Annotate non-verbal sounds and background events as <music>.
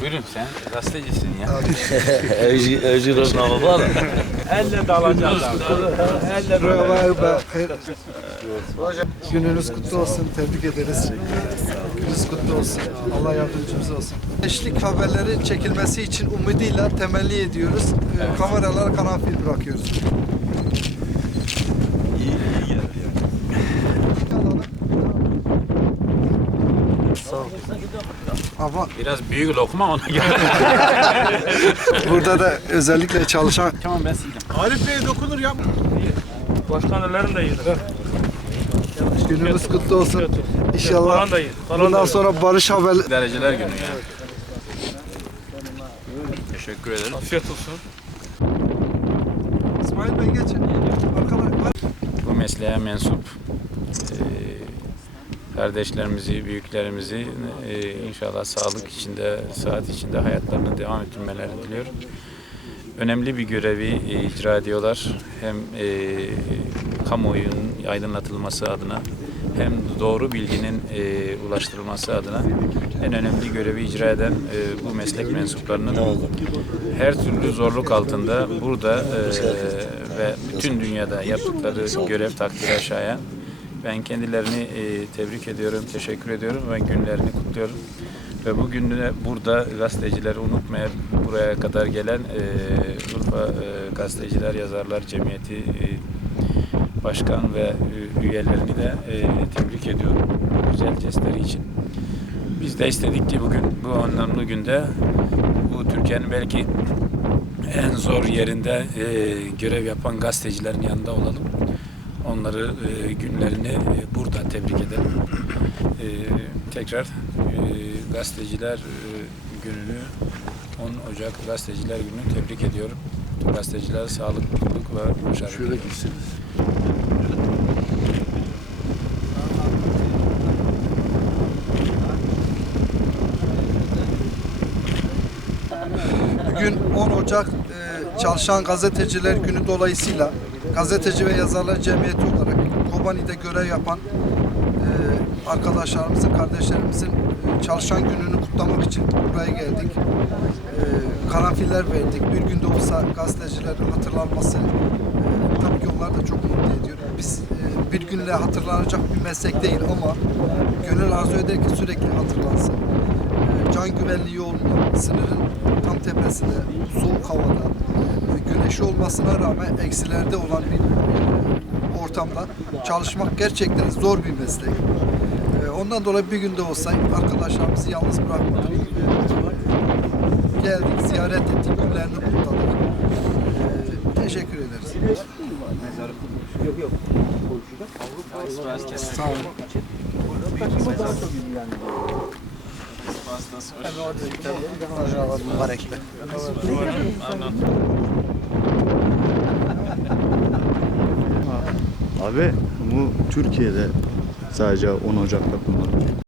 Buyurun sen gazetecisin ya. Evci roznamı var mı? Elle dalacağız abi. Elle hayır. Gününüz kutlu olsun, tebrik ederiz. Gününüz kutlu olsun, Allah yardımcımız olsun. Gençlik haberleri çekilmesi için umuduyla temelli ediyoruz. Ee, Kameralara karanfil bırakıyoruz. Ama Biraz büyük lokma ona göre. <laughs> burada da özellikle çalışan tamam ben sildim. Başkanların da iyidir. gününüz kutlu olsun. İnşallah da iyi. Kalan da bundan iyi. sonra barış haber Dereceler günü ya. Teşekkür ederim. Afiyet olsun. İsmail Bey geçin. Arkadaşlar. Bu mesleğe mensup kardeşlerimizi, büyüklerimizi eee, inşallah sağlık içinde, saat içinde hayatlarını devam ettirmelerini diliyorum. Önemli bir görevi eee, icra ediyorlar. Hem eee kamuoyunun aydınlatılması adına hem doğru bilginin eee, ulaştırılması adına en önemli görevi icra eden eee, bu meslek mensuplarının her türlü zorluk altında burada eee, ve bütün dünyada yaptıkları görev takdire şayan. Ben kendilerini eee, tebrik ediyorum, teşekkür ediyorum ve günlerini kutluyorum. Ve bugün de burada gazetecileri unutmayıp buraya kadar gelen eee Urfa eee, Gazeteciler Yazarlar Cemiyeti eee, Başkan ve üyelerini de eee, tebrik ediyorum bu güzel jestleri için. Biz de istedik ki bugün bu anlamlı günde bu Türkiye'nin belki en zor yerinde e, görev yapan gazetecilerin yanında olalım. Onları e, günlerini e, burada tebrik edelim. E, tekrar e, gazeteciler e, gününü 10 Ocak gazeteciler gününü tebrik ediyorum. Gazetecilere sağlık, mutluluk ve başarı. Şöyle Bugün 10 Ocak e, Çalışan Gazeteciler Günü dolayısıyla Gazeteci ve Yazarlar Cemiyeti olarak Kobani'de görev yapan e, arkadaşlarımızın, kardeşlerimizin e, çalışan gününü kutlamak için buraya geldik. E, karanfiller verdik. Bir günde olsa gazetecilerin hatırlanması e, tabii ki onlar da çok mutlu ediyor. Biz e, bir günle hatırlanacak bir meslek değil ama gönül arzu eder ki sürekli hatırlansın. E, can güvenliği yolunda, sınırın tam tepesinde, soğuk havada, güneşi olmasına rağmen eksilerde olan bir e, ortamda çalışmak gerçekten zor bir meslek. E, Ondan dolayı bir günde olsa arkadaşlarımızı yalnız bırakmadık. Geldik, ziyaret ettik, günlerini kutladık. E, Teşekkür ederiz. Sağ olun. Abi bu Türkiye'de sadece 10 Ocak'ta kullanılıyor.